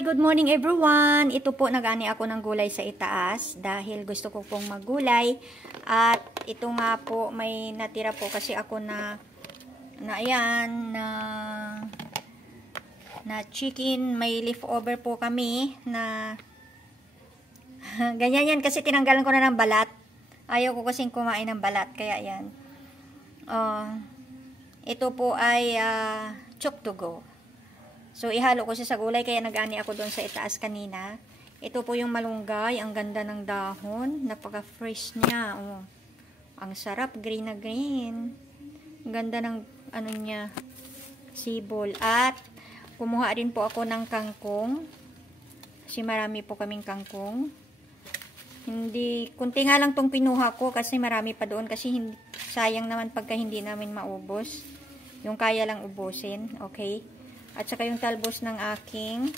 Hi, good morning everyone. Ito po nag-ani ako ng gulay sa itaas dahil gusto ko pong maggulay. At ito nga po may natira po kasi ako na ayan na chicken, may leftover po kami na ganyan yan kasi tinanggalan ko na ng balat. Ayaw ko kasing kumain ng balat kaya yan. Ito po ay chok to go. So, ihalo ko siya sa gulay, kaya nag-ani ako doon sa itaas kanina. Ito po yung malunggay, ang ganda ng dahon, napaka-fresh niya. Oh, ang sarap, green na green. Ang ganda ng, ano niya, sibol. At, kumuha din po ako ng kangkong. Kasi marami po kaming kangkong. Hindi, kunti nga lang tong pinuha ko, kasi marami pa doon. Kasi sayang naman pagka hindi namin maubos. Yung kaya lang ubusin, okay? At saka yung talbos ng aking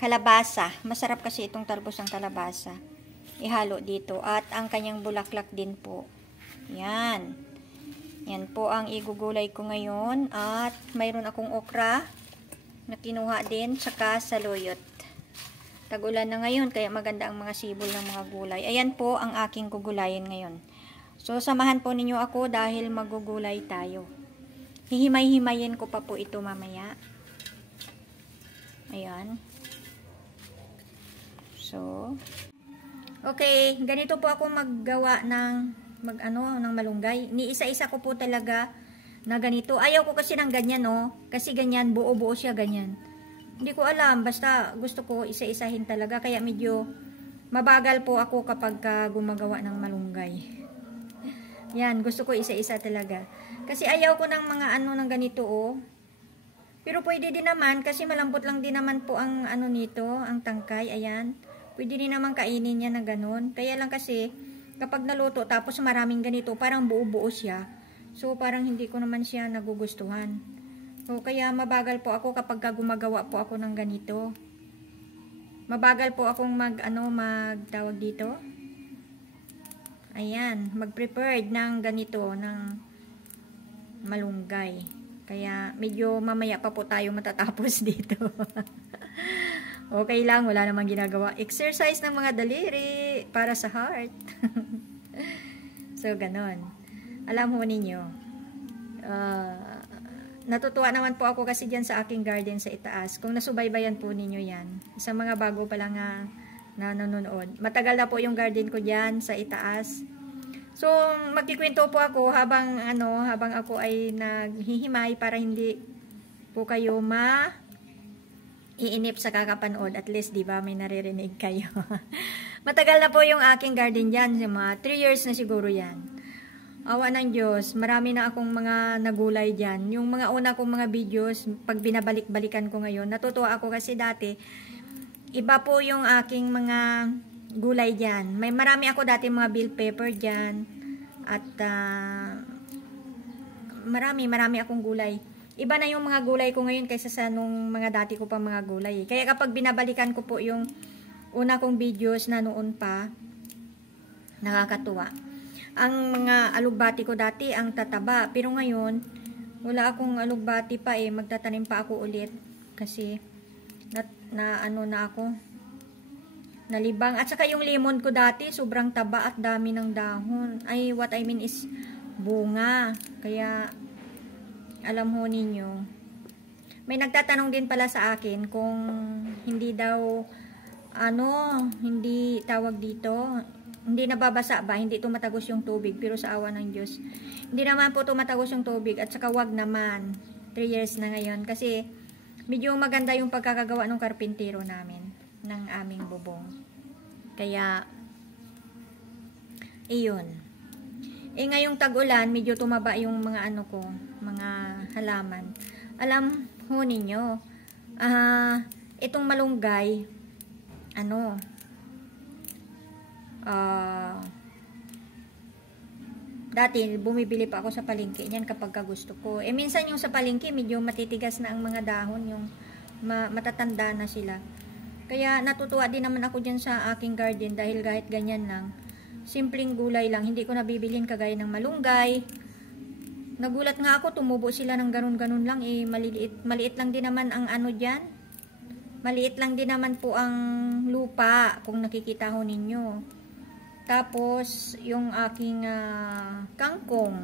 kalabasa. Masarap kasi itong talbos ng kalabasa. Ihalo dito. At ang kanyang bulaklak din po. Yan. Yan po ang igugulay ko ngayon. At mayroon akong okra na kinuha din. Saka saluyot. Tag-ulan na ngayon. Kaya maganda ang mga sibol ng mga gulay. Ayan po ang aking gugulayin ngayon. So samahan po ninyo ako dahil magugulay tayo. Hihimay-himayin ko pa po ito mamaya. Ayan. So, okay, ganito po ako maggawa ng ng malunggay. Ni-isa-isa ko po talaga na ganito. Ayaw ko kasi ng ganyan, no? Kasi ganyan, buo-buo siya ganyan. Hindi ko alam, basta gusto ko isa-isahin talaga. Kaya medyo mabagal po ako kapag gumagawa ng malunggay. Yan, gusto ko isa-isa talaga. Kasi ayaw ko ng mga ng ganito, oh. Pero pwede din naman, kasi malambot lang din naman po ang nito, ang tangkay, ayan. Pwede din naman kainin niya na ganun. Kaya lang kasi, kapag naluto, tapos maraming ganito, parang buo-buo siya. So, parang hindi ko naman siya nagugustuhan. So, kaya mabagal po ako kapag gumagawa po ako ng ganito. Mabagal po akong magtawag dito. Ayan, mag-prepared ng ganito, ng malunggay. Kaya medyo mamaya pa po tayo matatapos dito. Okay lang, wala namang ginagawa. Exercise ng mga daliri para sa heart. So, ganon. Alam ho ninyo, natutuwa naman po ako kasi dyan sa aking garden sa itaas. Kung nasubaybayan po ninyo yan, sa mga bago pa lang na nanonood. Matagal na po yung garden ko dyan sa itaas. So, magkikwento po ako habang ako ay naghihimay para hindi po kayo iinip sa kakapanood. At least, di ba, may naririnig kayo. Matagal na po yung aking garden dyan. Mga 3 years na siguro yan. Awa ng Diyos, marami na akong mga nagulay dyan. Yung mga una kong mga videos, pag binabalik-balikan ko ngayon, natutuwa ako kasi dati, iba po yung aking mga gulay dyan. May marami ako dati mga bell pepper dyan. At marami akong gulay. Iba na yung mga gulay ko ngayon kaysa sa nung mga dati ko pa mga gulay. Kaya kapag binabalikan ko po yung una kong videos na noon pa, nakakatuwa. Ang mga alugbati ko dati, ang tataba. Pero ngayon, wala akong alugbati pa eh. Magtatanim pa ako ulit. Kasi, na ako, nalibang. At saka yung lemon ko dati, sobrang taba at dami ng dahon. Ay, what I mean is bunga. Kaya, alam ho ninyo, may nagtatanong din pala sa akin kung hindi daw, hindi tawag dito, hindi nababasa ba, hindi tumatagos yung tubig, pero sa awa ng Diyos, hindi naman po tumatagos yung tubig, at saka wag naman, 3 years na ngayon, kasi medyo maganda yung pagkakagawa ng karpintero namin ng aming bubong. Kaya, iyon. Ngayong tag-ulan, medyo tumaba yung mga mga halaman. Alam ho ninyo, itong malunggay, dati, bumibili pa ako sa palengke niyan kapag gusto ko. Minsan yung sa palengke, medyo matitigas na ang mga dahon, yung matatanda na sila. Kaya natutuwa din naman ako dyan sa aking garden dahil kahit ganyan lang, simpleng gulay lang, hindi ko nabibilhin kagaya ng malunggay. Nagulat nga ako, tumubo sila ng ganun-ganun lang, maliit lang din naman ang dyan, Maliit lang din naman po ang lupa kung nakikita ho ninyo. Tapos, yung aking kangkong.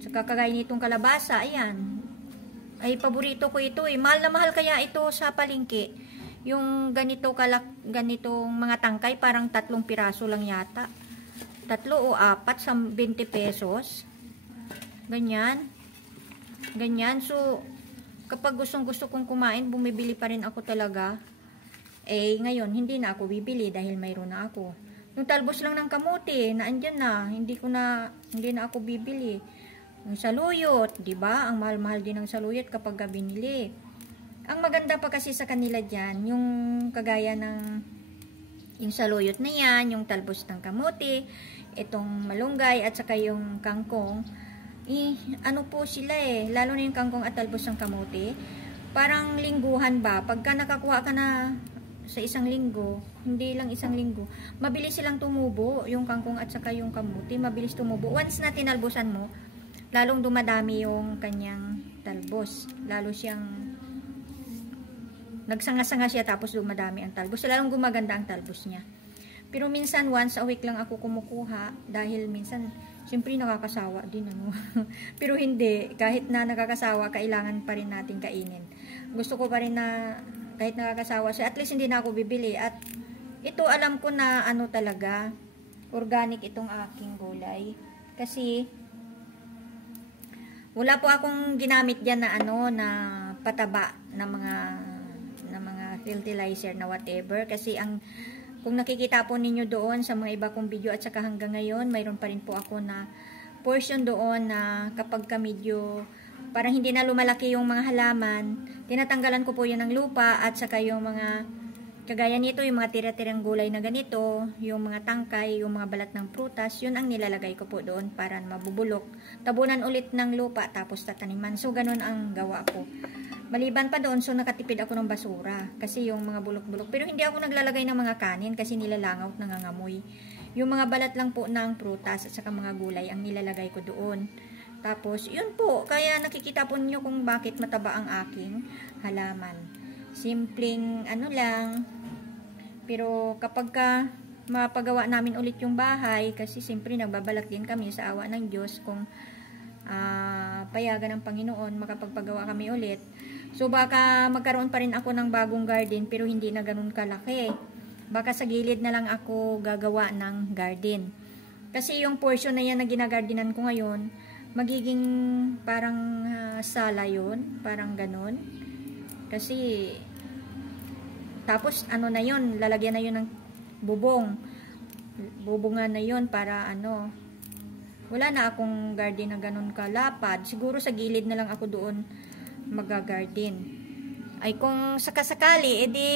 Saka kagaya nitong kalabasa, ayan. Ay, paborito ko ito eh. Mahal na mahal kaya ito sa palengke. Yung ganitong mga tangkay, parang 3 piraso lang yata. 3 o 4 sa 20 pesos. Ganyan. Ganyan. So, kapag gustong kong kumain, bumibili pa rin ako talaga. Eh, ngayon, hindi na ako bibili dahil mayroon na ako. Yung talbos lang ng kamote, naandyan na. Hindi na ako bibili. Yung saluyot, di ba? Ang mahal-mahal din ng saluyot kapag binili. Ang maganda pa kasi sa kanila dyan, yung kagaya ng yung saluyot na yan, yung talbos ng kamote, itong malunggay, at saka yung kangkong. Ano po sila eh, lalo na yung kangkong at talbos ng kamote, parang lingguhan ba, pagka nakakuha ka na sa isang linggo, hindi lang isang linggo, mabilis silang tumubo, yung kangkong at saka yung kamote, mabilis tumubo. Once na tinalbosan mo, lalong dumadami yung kanyang talbos, lalo siyang nagsanga-sanga siya, tapos dumadami ang talbos, lalong gumaganda ang talbos niya. Pero minsan once a week lang ako kumukuha dahil minsan siyempre nakakasawa din ano. Pero hindi, kahit na nakakasawa, kailangan pa rin natin kainin. Gusto ko pa rin na kahit nakakasawa siya, at least hindi na ako bibili. At ito alam ko na ano talaga, organic itong aking gulay. Kasi wala po akong ginamit diyan na ano na pataba na mga fertilizer na whatever, kasi kung nakikita po ninyo doon sa mga iba kong video at saka hanggang ngayon, mayroon pa rin po ako na portion doon na kapag medyo parang hindi na lumalaki yung mga halaman, tinatanggalan ko po yun ng lupa, at saka yung mga kagaya nito, yung mga tira-tirang gulay na ganito, yung mga tangkay, yung mga balat ng prutas, yun ang nilalagay ko po doon para mabubulok. Tabunan ulit ng lupa tapos tataniman. So ganun ang gawa ko. Maliban pa doon, so nakatipid ako ng basura kasi yung mga bulok-bulok. Pero hindi ako naglalagay ng mga kanin kasi nilalangaw at nangangamoy. Yung mga balat lang po ng prutas at saka mga gulay ang nilalagay ko doon. Tapos, yun po. Kaya nakikita po ninyo kung bakit mataba ang aking halaman. Simpleng ano lang. Pero kapag mapagawa namin ulit yung bahay, kasi siyempre nagbabalak din kami sa awa ng Diyos kung payagan ng Panginoon, makapagpagawa kami ulit. So baka magkaroon pa rin ako ng bagong garden pero hindi na ganun kalaki. Baka sa gilid na lang ako gagawa ng garden. Kasi yung portion na yan na ginagardenan ko ngayon, magiging parang sala yun, parang ganun. Kasi tapos ano na yun, lalagyan na yun ng bubong. Bubungan na yun para ano, wala na akong garden na ganun kalapad. Siguro sa gilid na lang ako doon magagarden. Ay kung sakasakali, edi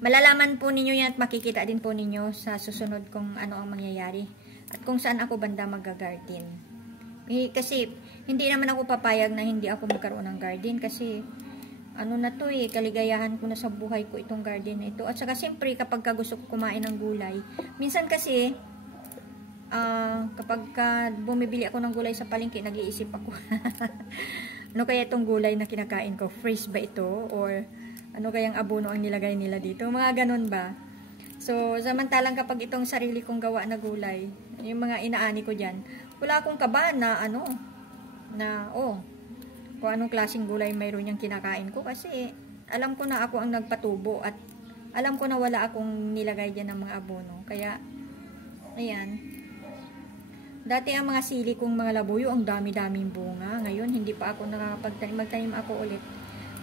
malalaman po ninyo yan at makikita din po ninyo sa susunod kung ano ang mangyayari at kung saan ako banda magagarden. Kasi hindi naman ako papayag na hindi ako magkaroon ng garden kasi ano na to eh, kaligayahan ko na sa buhay ko itong garden na ito. At saka siyempre kapag gusto ko kumain ng gulay, minsan kasi kapag bumibili ako ng gulay sa palengke, nag-iisip ako ano kaya itong gulay na kinakain ko, fresh ba ito or ano kayang abono ang nilagay nila dito, mga ganun ba. So samantalang kapag itong sarili kong gawa na gulay, yung mga inaani ko dyan, wala akong kaba na ano na kung anong klaseng gulay mayroon yung kinakain ko, kasi alam ko na ako ang nagpatubo at alam ko na wala akong nilagay dyan ng mga abono. Kaya ayan, dati ang mga sili kong mga labuyo, ang dami-daming bunga. Ngayon, hindi pa ako nakakapagtanim. Magtanim ako ulit.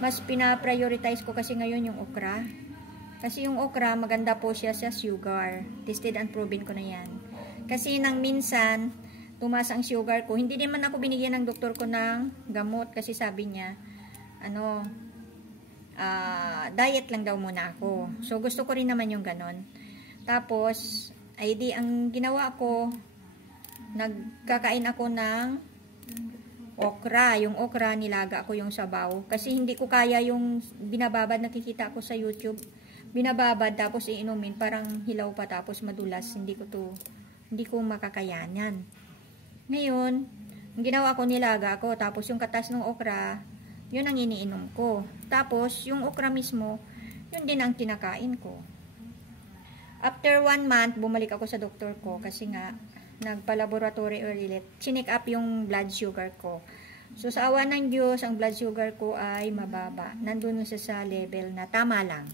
Mas pina-prioritize ko kasi ngayon yung okra. Kasi yung okra, maganda po siya sa sugar. Tested and proven ko na yan. Kasi nang minsan, tumaas ang sugar ko. Hindi naman ako binigyan ng doktor ko ng gamot. Kasi sabi niya, diet lang daw muna ako. So, gusto ko rin naman yung ganon. Tapos, ay di, ang ginawa ko, nagkakain ako ng okra. Yung okra, nilaga ako yung sabaw. Kasi hindi ko kaya yung binababad, nakikita ko sa YouTube. Binababad, tapos iinumin. Parang hilaw pa, tapos madulas. Hindi ko makakayanan. Ngayon, ang ginawa ko, nilaga ako. Tapos yung katas ng okra, Yun ang iniinom ko. Tapos, yung okra mismo, yun din ang kinakain ko. After 1 month, bumalik ako sa doktor ko kasi nga, nagpa-laboratory ulit. Chinek up yung blood sugar ko. So, sa awa ng Diyos, ang blood sugar ko ay mababa. Nandun siya sa level na tama lang.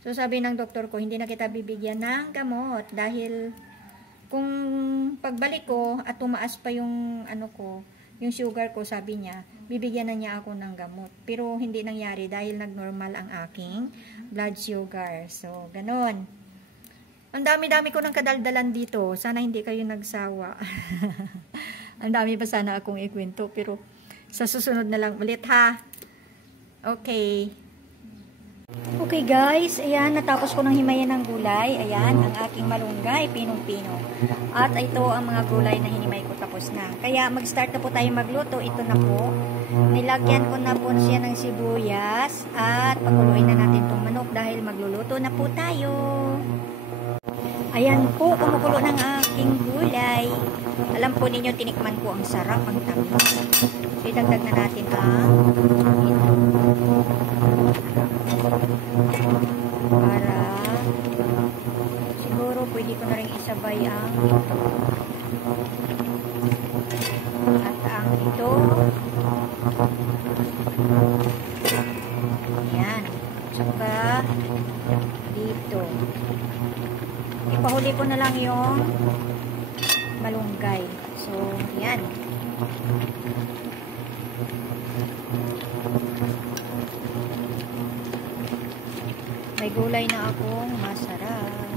So, sabi ng doktor ko, hindi na kita bibigyan ng gamot dahil kung pagbalik ko at tumaas pa yung yung sugar ko, sabi niya, bibigyan na niya ako ng gamot. Pero hindi nangyari dahil nagnormal ang aking blood sugar. So, ganon. Ang dami-dami ko ng kadaldalan dito. Sana hindi kayo nagsawa. Ang dami pa sana akong ikwento. Pero sa susunod na lang ulit ha. Okay. Okay guys, ayan, natapos ko ng himayan ng gulay. Ayan, ang aking malunggay, pinong-pino. At ito ang mga gulay na hinimay ko tapos na. Kaya mag-start na po tayo magluto. Ito na po. Nilagyan ko na po siya ng sibuyas. At pakuluin na natin itong manok dahil magluluto na po tayo. Ayan po, kumukulo ng aking gulay. Alam po ninyo, tinikman ko ang sarap, ang tamis. Idagdag na natin ang ito. Para siguro pwede ko na rin isabay ang ito. At ang ito. Ayan. Tsaka dito. Ipahuli ko na lang yung malunggay. So, ayan. May gulay na akong masarap.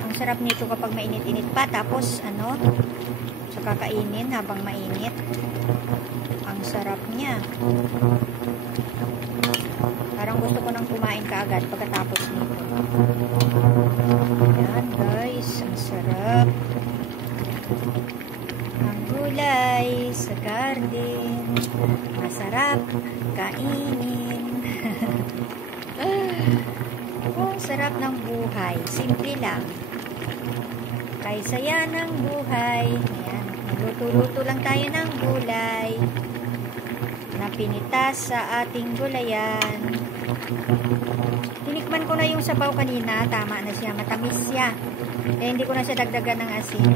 Ang sarap nito kapag mainit-init pa. Tapos, sa kakainin habang mainit. Ang sarap niya. Parang gusto ko nang kumain kaagad pagkatapos nito. Ayan guys, ang sarap. Ang gulay sa garden. Masarap kainin. Oh, sarap ng buhay. Simple lang. Kay saya ng buhay. Ayan, magluto-luto lang tayo ng gulay. Na pinitas sa ating gulayan. Tinikman ko na yung sabaw kanina. Tama na siya. Matamis siya. Eh, hindi ko na siya dagdagan ng asin.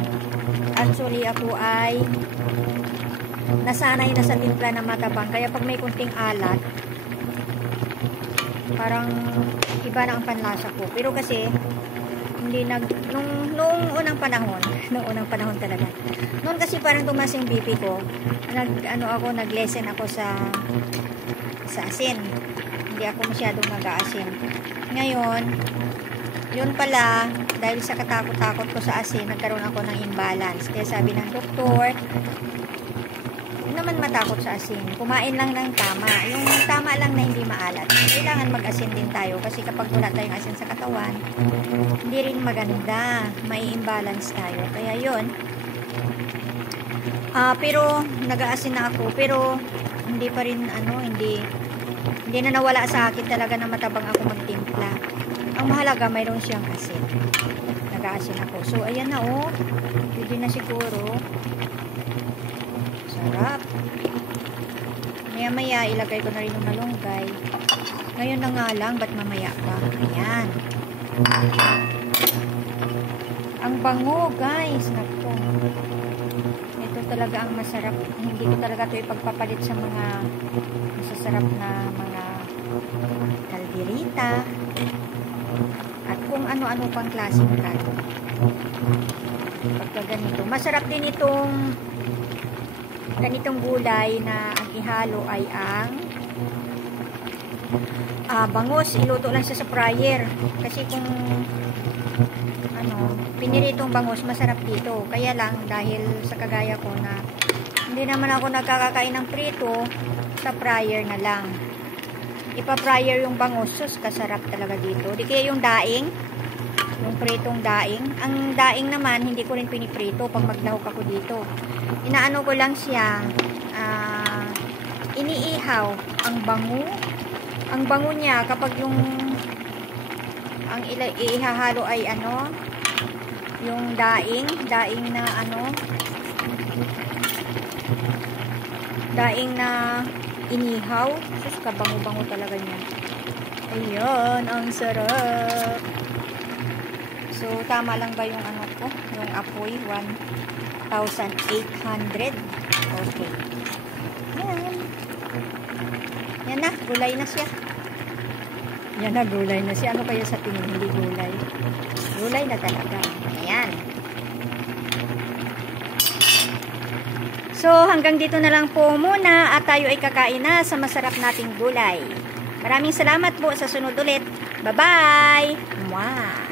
Actually, ako ay nasanay na sa timpla na matabang. Kaya pag may kunting alat, parang iba na ang panlasa ko. Pero kasi, hindi nung unang panahon talaga. Noon kasi parang tumaas yung BP ko. Nag-lessen ako sa asin. Hindi ako masyadong nag-aasin. Ngayon, yun pala, dahil sa katakot-takot ko sa asin, nagkaroon ako ng imbalance. Kaya sabi ng doktor, hindi naman matakot sa asin. Kumain lang ng tama. Yung tama lang na hindi maalat. Kailangan mag-asin din tayo kasi kapag wala tayong asin sa katawan, hindi rin maganda. May imbalance tayo. Kaya yun. Pero nag-aasin na ako. Pero hindi pa rin hindi na nawala sa akin talaga na matabang ako magtimpla. Ang mahalaga, mayroon siyang asin. Nag-aasin ako. So, ayan na oh. Pwede na siguro. Sarap. Maya-maya, ilagay ko na rin yung malunggay. Ngayon na nga lang, ba't mamaya pa? Ayan. Ang bango, guys. Naku. Ito talaga ang masarap. Hindi ko talaga ito ipagpapalit sa mga masasarap na mga kalderita. At kung ano-ano pang klaseng plato. Pagka ganito. Masarap din itong ganitong gulay na ang ihalo ay ang bangus. Iluto lang siya sa fryer. Kasi kung piniritong bangus, masarap dito. Kaya lang, dahil sa kagaya ko na hindi naman ako nagkakakain ng prito, sa fryer na lang. Ipa-fryer yung bangus. Sus, kasarap talaga dito. Di kaya yung daing, yung pritong daing. Ang daing naman, hindi ko rin piniprito pag maglahok ako dito. Inaano ko lang siya, iniihaw. Ang bango niya kapag yung ang ihahalo ay yung daing na daing na inihaw. Sus, kabango-bango talaga niya. Ayan, ang sarap. So, tama lang ba yung ano ko? Yung apoy, 1,800. Okay. Yan. Yan na, gulay na siya. Yan na, gulay na siya. Ano kaya sa tingin? Hindi gulay. Gulay na talaga. Ayan. So, hanggang dito na lang po muna at tayo ay kakain na sa masarap nating gulay. Maraming salamat po sa sunod ulit. Bye-bye! Mwah!